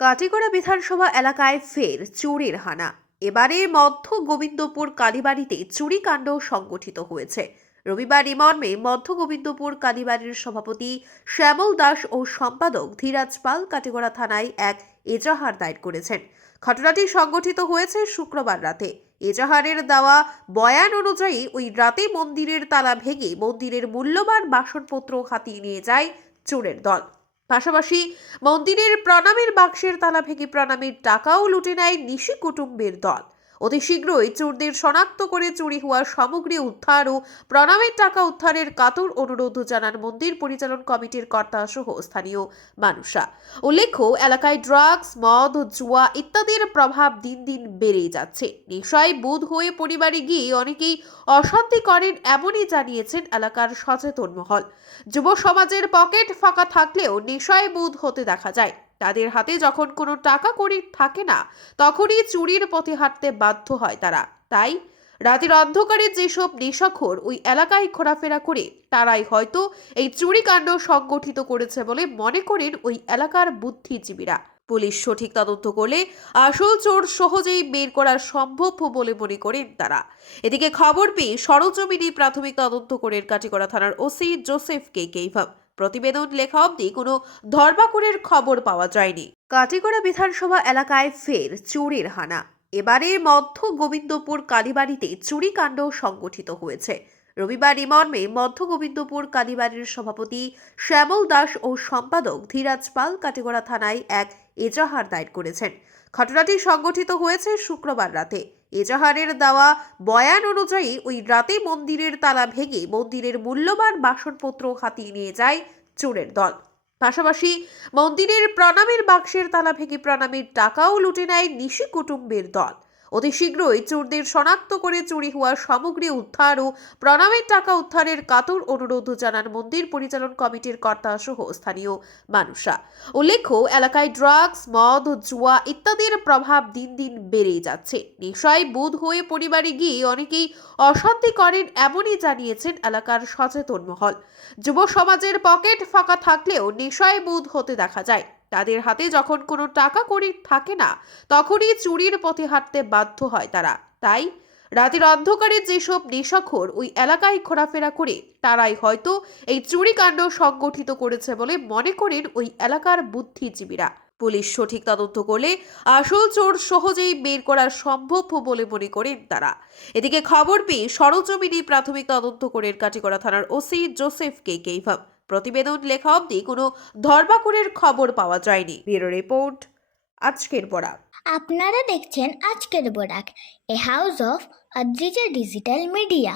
কাটিগড়া বিধানসভা এলাকায় ফের চুরির হানা। এবারে মধ্য গোবিন্দপুর কালীবাড়িতে চুরিকাণ্ড সংগঠিত হয়েছে। রবিবার মর্মে মধ্য গোবিন্দপুর কালীবাড়ির সভাপতি শ্যামল দাস ও সম্পাদক ধীরাজ পাল কাটিগড়া থানায় এক এজাহার দায়ের করেছেন। ঘটনাটি সংগঠিত হয়েছে শুক্রবার রাতে। এজাহারের দেওয়া বয়ান অনুযায়ী ওই রাতে মন্দিরের তালা ভেঙে মন্দিরের মূল্যবান বাসনপত্র হাতিয়ে নিয়ে যায় চোরের দল। পাশাপাশি মন্দিরের প্রণামের বাক্সের তালা ভেঙে প্রণামের টাকাও লুটে নেয় নিশি কুটুম্বের দল। অতি শীঘ্রই চোরদের শনাক্ত করে চুরি হওয়া সামগ্রী উদ্ধার ও প্রণামের টাকা উদ্ধারের কাতর অনুরোধ জানান মন্দির পরিচালন কমিটির কর্তা সহ স্থানীয় মানুষরা। উল্লেখ্য, এলাকায় ড্রাগস, মদ, জুয়া ইত্যাদির প্রভাব দিন দিন বেড়েই যাচ্ছে। নেশায় বুঁদ হয়ে পরিবারে গিয়ে অনেকেই অশান্তি করেন, এমনই জানিয়েছেন এলাকার সচেতন মহল। যুব সমাজের পকেট ফাঁকা থাকলেও নেশায় বুঁদ হতে দেখা যায়। তাদের হাতে যখন কোনো টাকা কড়ি থাকে না, তখনই চুরির পথে হাঁটতে বাধ্য হয় তারা। তাই রাতের অন্ধকারে যেসব নেশাখোর ওই এলাকায় ঘোরাফেরা করে, তারাই হয়তো এই চুরিকাণ্ড সংগঠিত করেছে বলে মনে করেন ওই এলাকার বুদ্ধিজীবীরা। পুলিশ সঠিক তদন্ত করলে আসল চোর সহজেই বের করা সম্ভব বলে মনে করেন তারা। এদিকে খবর পেয়ে সরেজমিনে প্রাথমিক তদন্ত করে কাটিগড়া থানার ওসি জোসেফ কেইভাব প্রতিবেদন লেখা অবধি কোনো ধরপাকড়ের খবর পাওয়া যায়নি। কাটিগড়া বিধানসভা এলাকায় ফের চুরির হানা। এবারে মধ্য গোবিন্দপুর কালীবাড়িতে চুরিকাণ্ড সংগঠিত হয়েছে। রবিবার মর্মে মধ্য গোবিন্দপুর কালীবাড়ির সভাপতি শ্যামল দাস ও সম্পাদক ধীরাজ পাল কাটিগড়া থানায় এক এজাহার দায়ের করেছেন। ঘটনাটি সংগঠিত হয়েছে শুক্রবার রাতে। এজাহারের দেওয়া বয়ান অনুযায়ী ওই রাতে মন্দিরের তালা ভেঙে মন্দিরের মূল্যবান বাসনপত্র হাতিয়ে নিয়ে যায় চোরের দল। পাশাপাশি মন্দিরের প্রণামের বাক্সের তালা ভেঙে প্রণামের টাকাও লুটে নেয় নিশি কুটুম্বের দল। অতি শীঘ্রই চোরদের শনাক্ত করে চুরি হওয়া সামগ্রী উদ্ধার ও প্রণামের টাকা উদ্ধারের কাতর অনুরোধ জানান মন্দির পরিচালন কমিটির কর্তা সহ স্থানীয় মানুষরা। উল্লেখ্য, এলাকায় ড্রাগস, মদ, জুয়া ইত্যাদির প্রভাব দিন দিন বেড়েই যাচ্ছে। নেশায় বুঁদ হয়ে পরিবারে গিয়ে অনেকেই অশান্তি করেন, এমনই জানিয়েছেন এলাকার সচেতন মহল। যুব সমাজের পকেট ফাঁকা থাকলেও নেশায় বুঁদ হতে দেখা যায়। তাদের হাতে যখন কোনো টাকা কড়ি থাকে না, তখনই চুরির পথে হাঁটতে বাধ্য হয় তারা। তাই রাতের অন্ধকারে যেসব নেশাখোর ওই এলাকায় ঘোরাফেরা করে, তারাই হয়তো এই চুরিকাণ্ড সংগঠিত করেছে বলে মনে করেন ওই এলাকার বুদ্ধিজীবীরা। পুলিশ সঠিক তদন্ত করলে আসল চোর সহজেই বের করা সম্ভব বলে মনে করেন তারা। এদিকে খবর পেয়ে সরেজমিনে প্রাথমিক তদন্ত করে কাটিগড়া থানার ওসি জোসেফ কেইভাব প্রতিবেদন লেখা অবধি কোনো ধরপাকড়ের খবর পাওয়া যায়নি। ব্যুরো রিপোর্ট, আজকের বরাক। আপনারা দেখছেন আজকের Barak, a house of Adrija digital media.